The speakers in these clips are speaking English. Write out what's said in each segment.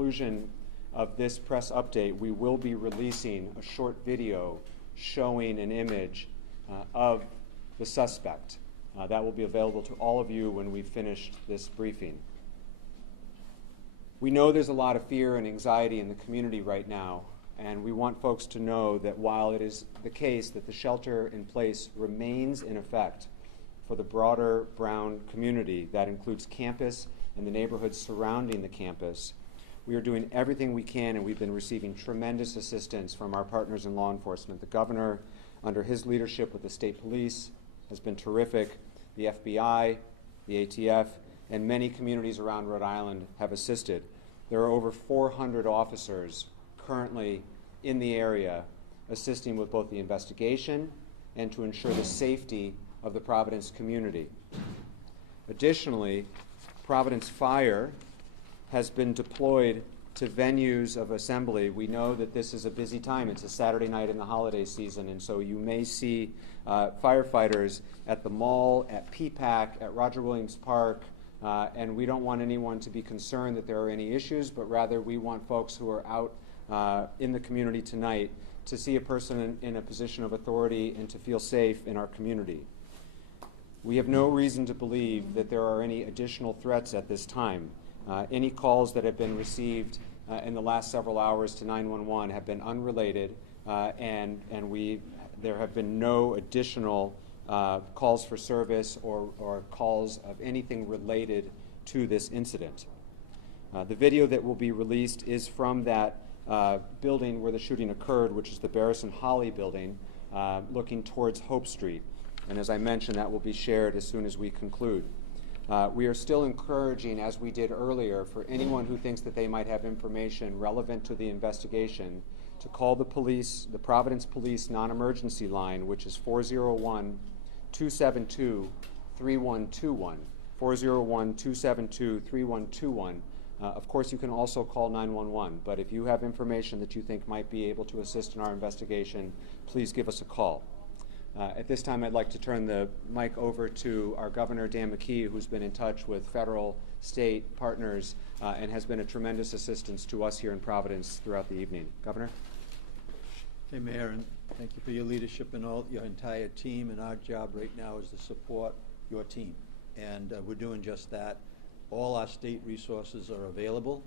conclusion of this press update, we will be releasing a short video showing an image of the suspect. That will be available to all of you when we've finished this briefing. We know there's a lot of fear and anxiety in the community right now, and we want folks to know that while it is the case that the shelter in place remains in effect for the broader Brown community, that includes campus and the neighborhoods surrounding the campus, we are doing everything we can, and we've been receiving tremendous assistance from our partners in law enforcement. The governor, under his leadership with the state police, has been terrific. The FBI, the ATF, and many communities around Rhode Island have assisted. There are over 400 officers currently in the area assisting with both the investigation and to ensure the safety of the Providence community. Additionally, Providence Fire has been deployed to venues of assembly. We know that this is a busy time. It's a Saturday night in the holiday season, and so you may see firefighters at the mall, at PPAC, at Roger Williams Park, and we don't want anyone to be concerned that there are any issues, but rather we want folks who are out in the community tonight to see a person in a position of authority and to feel safe in our community. We have no reason to believe that there are any additional threats at this time. Any calls that have been received in the last several hours to 911 have been unrelated, and there have been no additional calls for service or calls of anything related to this incident. The video that will be released is from that building where the shooting occurred, which is the Barrison Holly building, looking towards Hope Street. And as I mentioned, that will be shared as soon as we conclude. We are still encouraging, as we did earlier, for anyone who thinks that they might have information relevant to the investigation to call the police, the Providence Police non-emergency line, which is 401-272-3121. 401-272-3121. Of course, you can also call 911, but if you have information that you think might be able to assist in our investigation, please give us a call. At this time, I'd like to turn the mic over to our Governor, Dan McKee, who's been in touch with federal, state partners and has been a tremendous assistance to us here in Providence throughout the evening. Governor? Hey, Mayor, and thank you for your leadership and all your entire team. And our job right now is to support your team, and we're doing just that. All our state resources are available,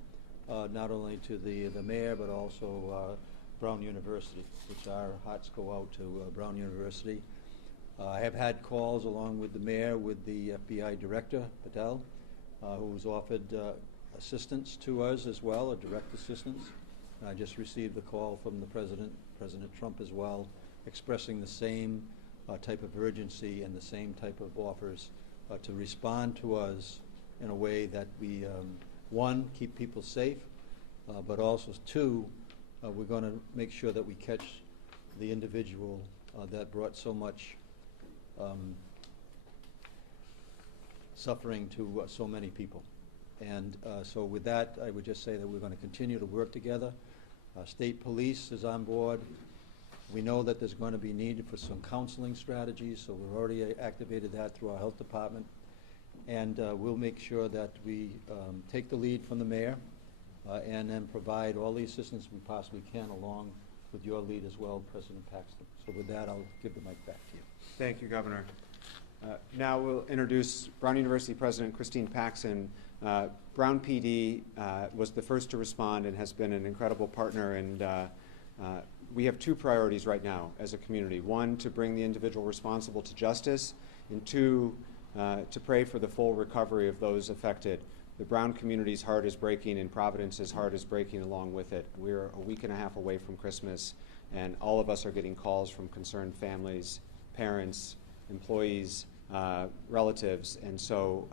not only to the mayor, but also Brown University, which our hearts go out to Brown University. I have had calls along with the mayor, with the FBI director, Patel, who's offered assistance to us as well, a direct assistance. I just received a call from the President Trump as well, expressing the same type of urgency and the same type of offers to respond to us in a way that we, one, keep people safe, but also, two, we're going to make sure that we catch the individual that brought so much suffering to so many people. And so with that, I would just say that we're going to continue to work together. State police is on board. We know that there's going to be need for some counseling strategies, so we've already activated that through our health department. And we'll make sure that we take the lead from the mayor and then provide all the assistance we possibly can along with your lead as well, President Paxton. So with that, I'll give the mic back to you. Thank you, Governor. Now we'll introduce Brown University President Christine Paxson. Brown PD was the first to respond and has been an incredible partner, and we have two priorities right now as a community. One, to bring the individual responsible to justice, and two, to pray for the full recovery of those affected. The Brown community's heart is breaking, and Providence's heart is breaking along with it. We're a week and a half away from Christmas, and all of us are getting calls from concerned families, parents, employees, relatives, and so,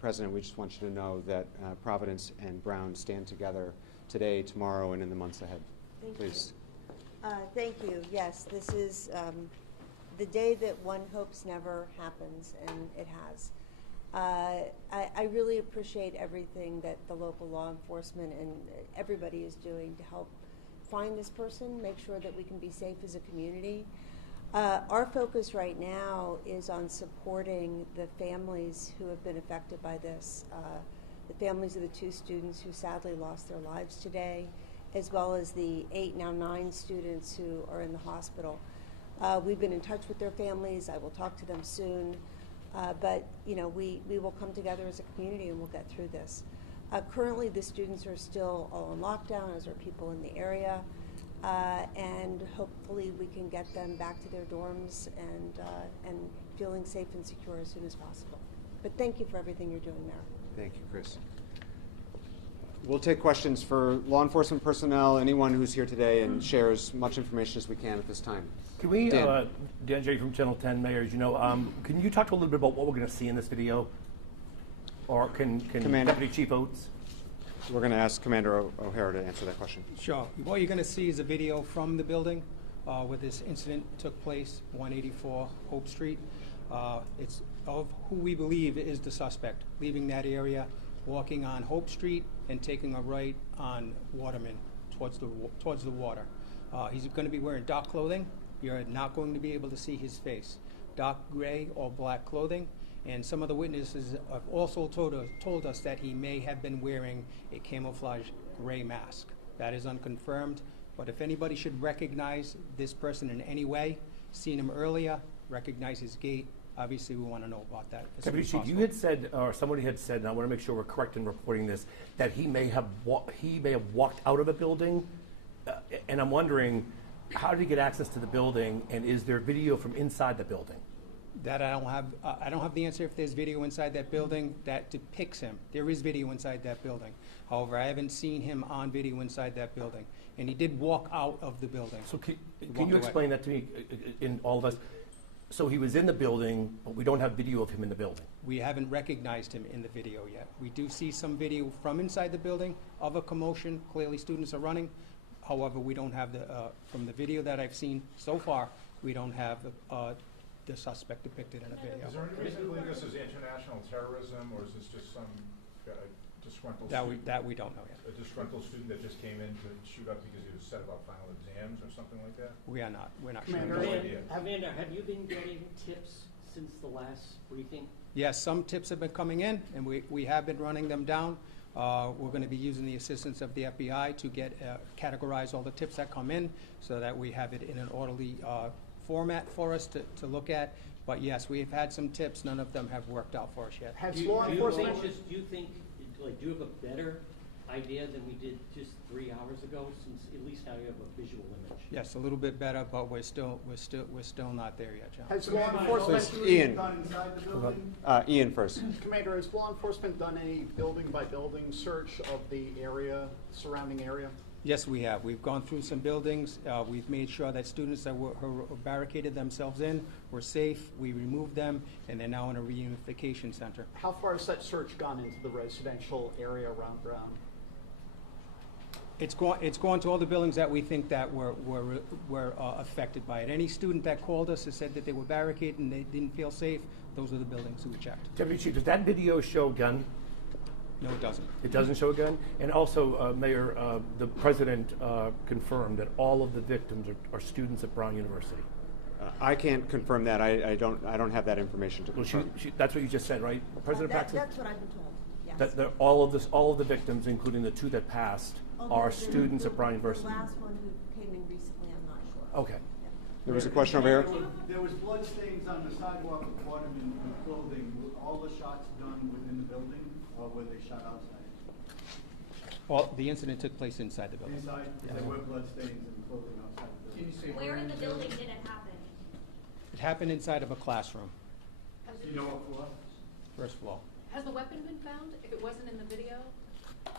President, we just want you to know that Providence and Brown stand together today, tomorrow, and in the months ahead. Please. Thank you. Yes, this is the day that one hopes never happens, and it has. I really appreciate everything that the local law enforcement and everybody is doing to help find this person, make sure that we can be safe as a community. Our focus right now is on supporting the families who have been affected by this. the families of the 2 students who sadly lost their lives today, as well as the 8, now 9 students who are in the hospital. We've been in touch with their families. I will talk to them soon. But you know, we will come together as a community and we'll get through this. Currently, the students are still all on lockdown, as are people in the area. And hopefully we can get them back to their dorms and feeling safe and secure as soon as possible. But thank you for everything you're doing, Mayor. Thank you, Chris. We'll take questions for law enforcement personnel, anyone who's here today and share as much information as we can at this time. Can we, Dan. Dan J. from Channel 10, Mayor, as you know, can you talk a little bit about what we're going to see in this video? Or can Commander. Deputy Chief Oates? We're going to ask Commander O'Hara to answer that question. Sure. What you're going to see is a video from the building where this incident took place, 184 Hope Street. It's of who we believe is the suspect, leaving that area, walking on Hope Street, and taking a right on Waterman towards the water. He's going to be wearing dark clothing. You're not going to be able to see his face. Dark gray or black clothing. And some of the witnesses have also told us that he may have been wearing a camouflage gray mask. That is unconfirmed, but if anybody should recognize this person in any way, seen him earlier, recognize his gait, obviously we want to know about that as soon Deputy as Chief, possible. you had said, or somebody had said, and I want to make sure we're correct in reporting this, that he may have walked out of the building, and I'm wondering, how did he get access to the building, and is there video from inside the building? That I don't have the answer if there's video inside that building that depicts him. There is video inside that building. However, I haven't seen him on video inside that building. And he did walk out of the building. So can walked you away. explain that to me, in all of us? So he was in the building, but we don't have video of him in the building. We haven't recognized him in the video yet. We do see some video from inside the building of a commotion. Clearly students are running. However, we don't have from the video that I've seen so far, we don't have the suspect depicted in a video. Is there any reason to believe this is international terrorism, or is this just some disgruntled student? That we don't know yet. A disgruntled student that just came in to shoot up because he was upset about final exams or something like that? We're not sure. No idea. Commander, have you been getting tips since the last briefing? Yes, some tips have been coming in, and we have been running them down. We're going to be using the assistance of the FBI to categorize all the tips that come in so that we have it in an orderly format for us to look at. But yes, we have had some tips. None of them have worked out for us yet. Do you think, like, do you have a better idea than we did just 3 hours ago, since at least now you have a visual image? Yes, a little bit better, but we're still not there yet, John. Has law enforcement Ian. done inside the building? Ian first. Commander, has law enforcement done a building-by-building search of the area, surrounding area? Yes, we have. We've gone through some buildings. We've made sure that students that were barricaded themselves in were safe. We removed them, and they're now in a reunification center. How far has that search gone into the residential area around Brown? It's gone to all the buildings that we think that were affected by it. Any student that called us and said that they were barricaded and they didn't feel safe, those are the buildings we checked. Deputy Chief, does that video show a gun? No, it doesn't. It doesn't show a gun? And also, Mayor, the President confirmed that all of the victims are students at Brown University. I can't confirm that. I don't have that information to Well, confirm. that's what you just said, right? President Paxton? That's what I've been told, yes. All of the victims, including the 2 that passed, are students at Brown University. The last one who came in recently, I'm not sure. Okay. There was a question over here. There was blood stains on the sidewalk of Waterman with clothing. Were all the shots done within the building, or were they shot outside? Well, the incident took place inside the building. Inside, there were blood stains and clothing outside the building. Where in the building did it happen? It happened inside of a classroom, Do you know what floor? first floor. Has the weapon been found, if it wasn't in the video?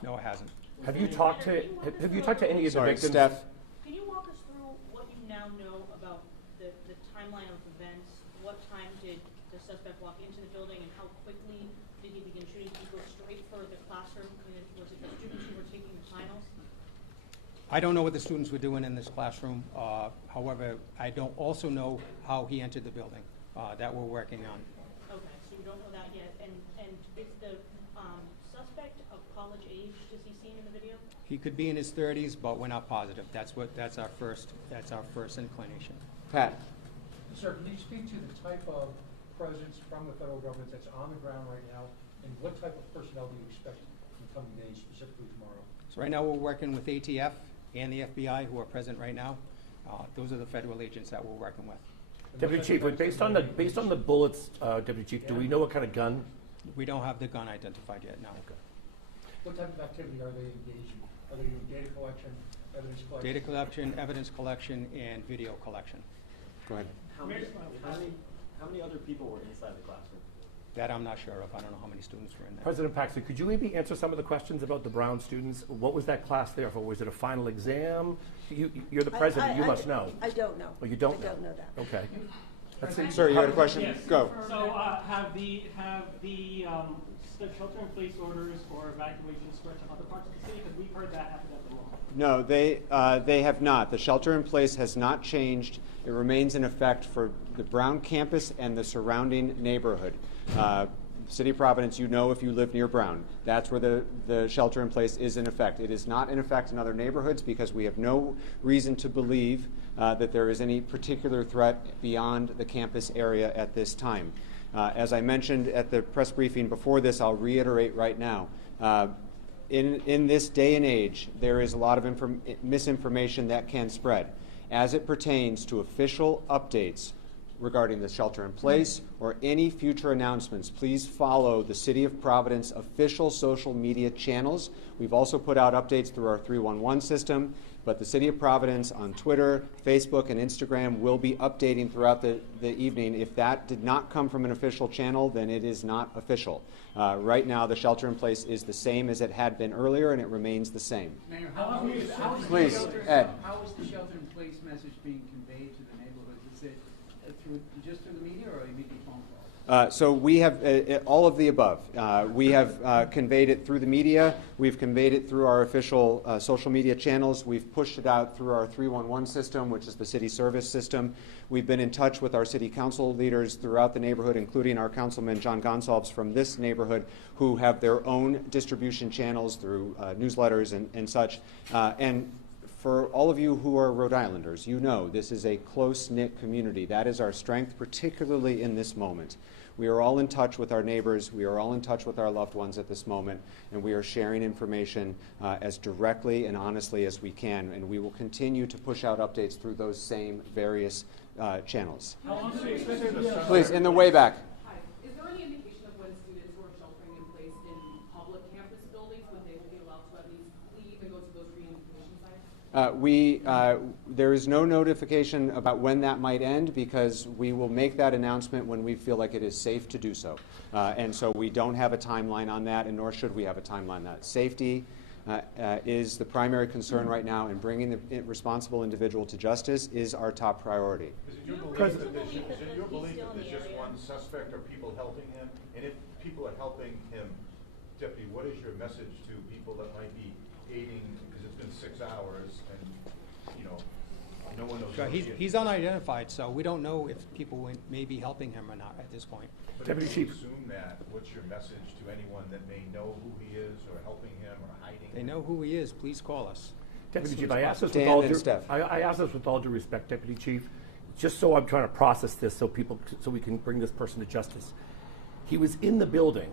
No, it hasn't. Have you talked to any of the Sorry, victims? Steph. Can you walk us through what you now know about the timeline of events? What time did the suspect walk into the building, and how quickly did he begin shooting? Did he go straight for the classroom? I mean, was it the students who were taking the finals? I don't know what the students were doing in this classroom. However, I don't also know how he entered the building that we're working on. Okay, so you don't know that yet. And is the suspect of college age? Does he seem in the video? He could be in his 30s, but we're not positive. That's our first inclination. Pat. Sir, can you speak to the type of presence from the federal government that's on the ground right now, and what type of personnel do you expect coming day, specifically tomorrow? So right now, we're working with ATF and the FBI, who are present right now. Those are the federal agents that we're working with. Deputy Chief, but based on the bullets, Deputy Chief, do we know what kind of gun? We don't have the gun identified yet, no. Okay. What type of activity are they engaged in? Are they doing data collection, evidence collection? Data collection, evidence collection, and video collection. Go ahead. How many other people were inside the classroom? That I'm not sure of. I don't know how many students were in there. President Paxton, could you maybe answer some of the questions about the Brown students? What was that class there for? Was it a final exam? You're the president. You must know. I don't know. Oh, you don't know? I don't know that. Okay. Sir, you had a question? Yes. Go. So have the shelter-in-place orders or evacuation spread to other parts of the city? Because we've heard that happen at the mall. No, they have not. The shelter-in-place has not changed. It remains in effect for the Brown campus and the surrounding neighborhood. City of Providence, you know if you live near Brown, that's where the shelter-in-place is in effect. It is not in effect in other neighborhoods because we have no reason to believe that there is any particular threat beyond the campus area at this time. As I mentioned at the press briefing before this, I'll reiterate right now. In this day and age, there is a lot of misinformation that can spread as it pertains to official updates regarding the shelter-in-place or any future announcements. Please follow the City of Providence official social media channels. We've also put out updates through our 311 system, but the City of Providence on Twitter, Facebook, and Instagram will be updating throughout the evening. If that did not come from an official channel, then it is not official. Right now, the shelter-in-place is the same as it had been earlier, and it remains the same. Mayor, Please, Ed. How is the shelter-in-place message being conveyed to the neighborhoods? Is it just through the media or immediate phone calls? So we have all of the above. We have conveyed it through the media. We've conveyed it through our official social media channels. We've pushed it out through our 311 system, which is the city service system. We've been in touch with our city council leaders throughout the neighborhood, including our councilman John Gonsalves from this neighborhood, who have their own distribution channels through newsletters and such. And for all of you who are Rhode Islanders, you know this is a close-knit community. That is our strength, particularly in this moment. We are all in touch with our neighbors. We are all in touch with our loved ones at this moment, and we are sharing information as directly and honestly as we can, and we will continue to push out updates through those same various channels. How long do you expect it to be? Please, in the way back. Hi. Is there any indication of when students who are sheltering in place in public campus buildings, when they will be allowed to at least leave and go to those reunification sites? There is no notification about when that might end because we will make that announcement when we feel like it is safe to do so. And so we don't have a timeline on that, and nor should we have a timeline on that. Safety is the primary concern right now, and bringing the responsible individual to justice is our top priority. Is it your belief that there's just one suspect or people helping him? And if people are helping him, Deputy, what is your message to people that might be aiding, because it's been 6 hours and, you know, no one knows. Sure, he's unidentified, so we don't know if people may be helping him or not at this point. But Deputy Chief, assume that, what's your message to anyone that may know who he is or helping him or hiding They him? know who he is. Please call us. Deputy As Chief, soon as I ask this possible. with I ask this with all due respect, Deputy Chief, just so I'm trying to process this so we can bring this person to justice. He was in the building,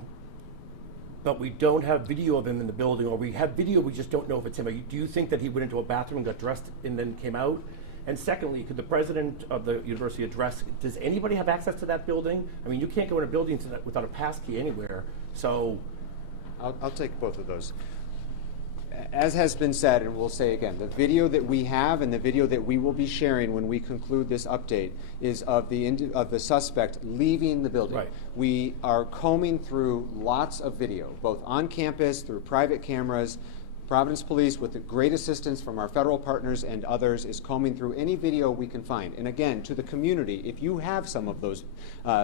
but we don't have video of him in the building, or we have video, we just don't know if it's him. Do you think that he went into a bathroom, got dressed, and then came out? And secondly, could the president of the university address, does anybody have access to that building? I mean, you can't go in a building without a pass key anywhere, so. I'll take both of those. As has been said, and we'll say again, the video that we have and the video that we will be sharing when we conclude this update is of the suspect leaving the building. Right. We are combing through lots of video, both on campus, through private cameras. Providence Police, with the great assistance from our federal partners and others, is combing through any video we can find. And again, to the community, if you have some of those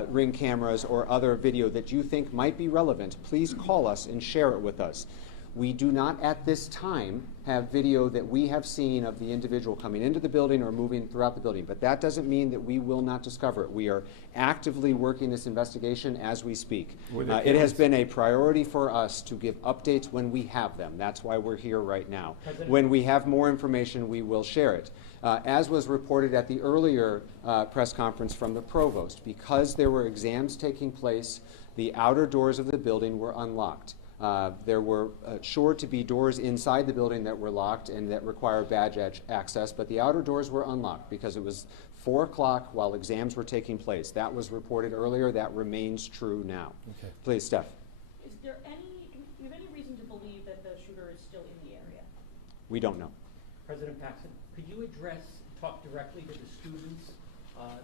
Ring cameras or other video that you think might be relevant, please call us and share it with us. We do not at this time have video that we have seen of the individual coming into the building or moving throughout the building, but that doesn't mean that we will not discover it. We are actively working this investigation as we speak. It has been a priority for us to give updates when we have them. That's why we're here right now. When we have more information, we will share it. As was reported at the earlier press conference from the provost, because there were exams taking place, the outer doors of the building were unlocked. There were sure to be doors inside the building that were locked and that require badge access, but the outer doors were unlocked because it was 4 o'clock while exams were taking place. That was reported earlier. That remains true now. Okay. Please, Steph. Is there any, do you have any reason to believe that the shooter is still in the area? We don't know. President Paxton, could you talk directly to the students?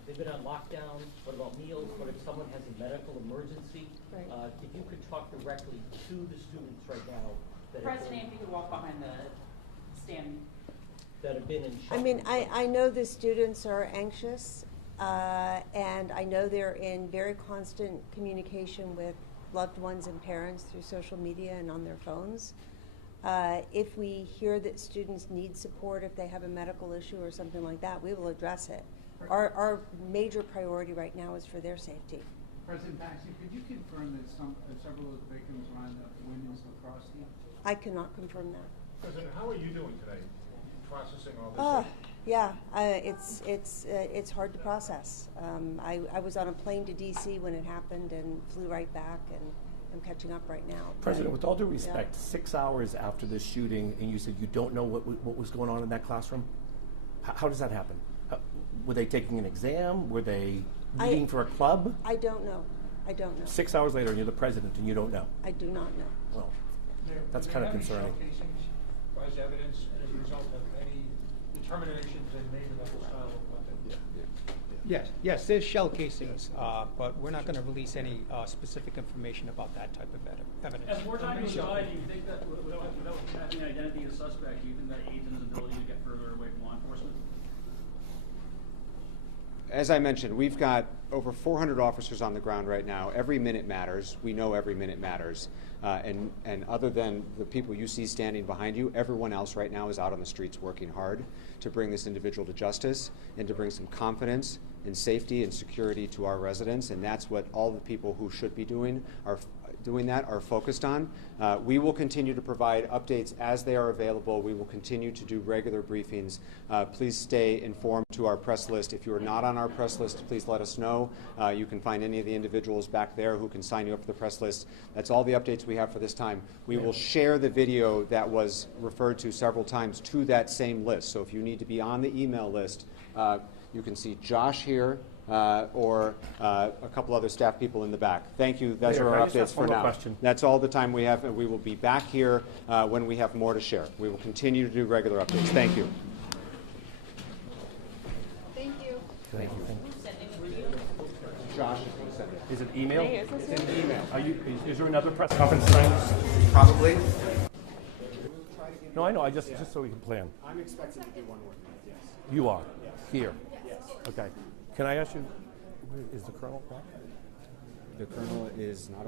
They've been on lockdown. What about meals? What if someone has a medical emergency? Right. If you could talk directly to the students right now. President, if you could walk behind the stand. That have been in I mean, I know the students are anxious, and I know they're in very constant communication with loved ones and parents through social media and on their phones. If we hear that students need support, if they have a medical issue or something like that, we will address it. Our major priority right now is for their safety. President Paxton, could you confirm that several of the victims are on the women's lacrosse team? I cannot confirm that. President, how are you doing today, processing all this? Yeah, it's hard to process. I was on a plane to D.C. when it happened and flew right back, and I'm catching up right now. President, with all due respect, 6 hours after this shooting, and you said you don't know what was going on in that classroom? How does that happen? Were they taking an exam? Were they meeting for a club? I don't know. I don't know. 6 hours later, and you're the president, and you don't know? I do not know. Well, that's kind of concerning. As evidence and as a result of any determinations they made about the style of weapon? Yes, there's shell casings, but we're not going to release any specific information about that type of evidence. As more time goes by, do you think that without having the identity of the suspect, do you think that aids in his ability to get further away from law enforcement? As I mentioned, we've got over 400 officers on the ground right now. Every minute matters. We know every minute matters. And other than the people you see standing behind you, everyone else right now is out on the streets working hard to bring this individual to justice and to bring some confidence and safety and security to our residents. And that's what all the people who should be doing that are focused on. We will continue to provide updates as they are available. We will continue to do regular briefings. Please stay informed to our press list. If you are not on our press list, please let us know. You can find any of the individuals back there who can sign you up for the press list. That's all the updates we have for this time. We will share the video that was referred to several times to that same list. So if you need to be on the email list, you can see Josh here, or a couple other staff people in the back. Thank you. Those are our updates for now. That's all the time we have, and we will be back here when we have more to share. We will continue to do regular updates. Thank you. Thank you. Thank you. Josh is going to send it. Is it email? Hey, is this It's in email. Is there another press conference tonight? Probably. No, I know. Just so we can plan. I'm expecting to do one more thing, yes. You are? Here? Yes. Okay. Can I ask you, is the colonel back? The colonel is not a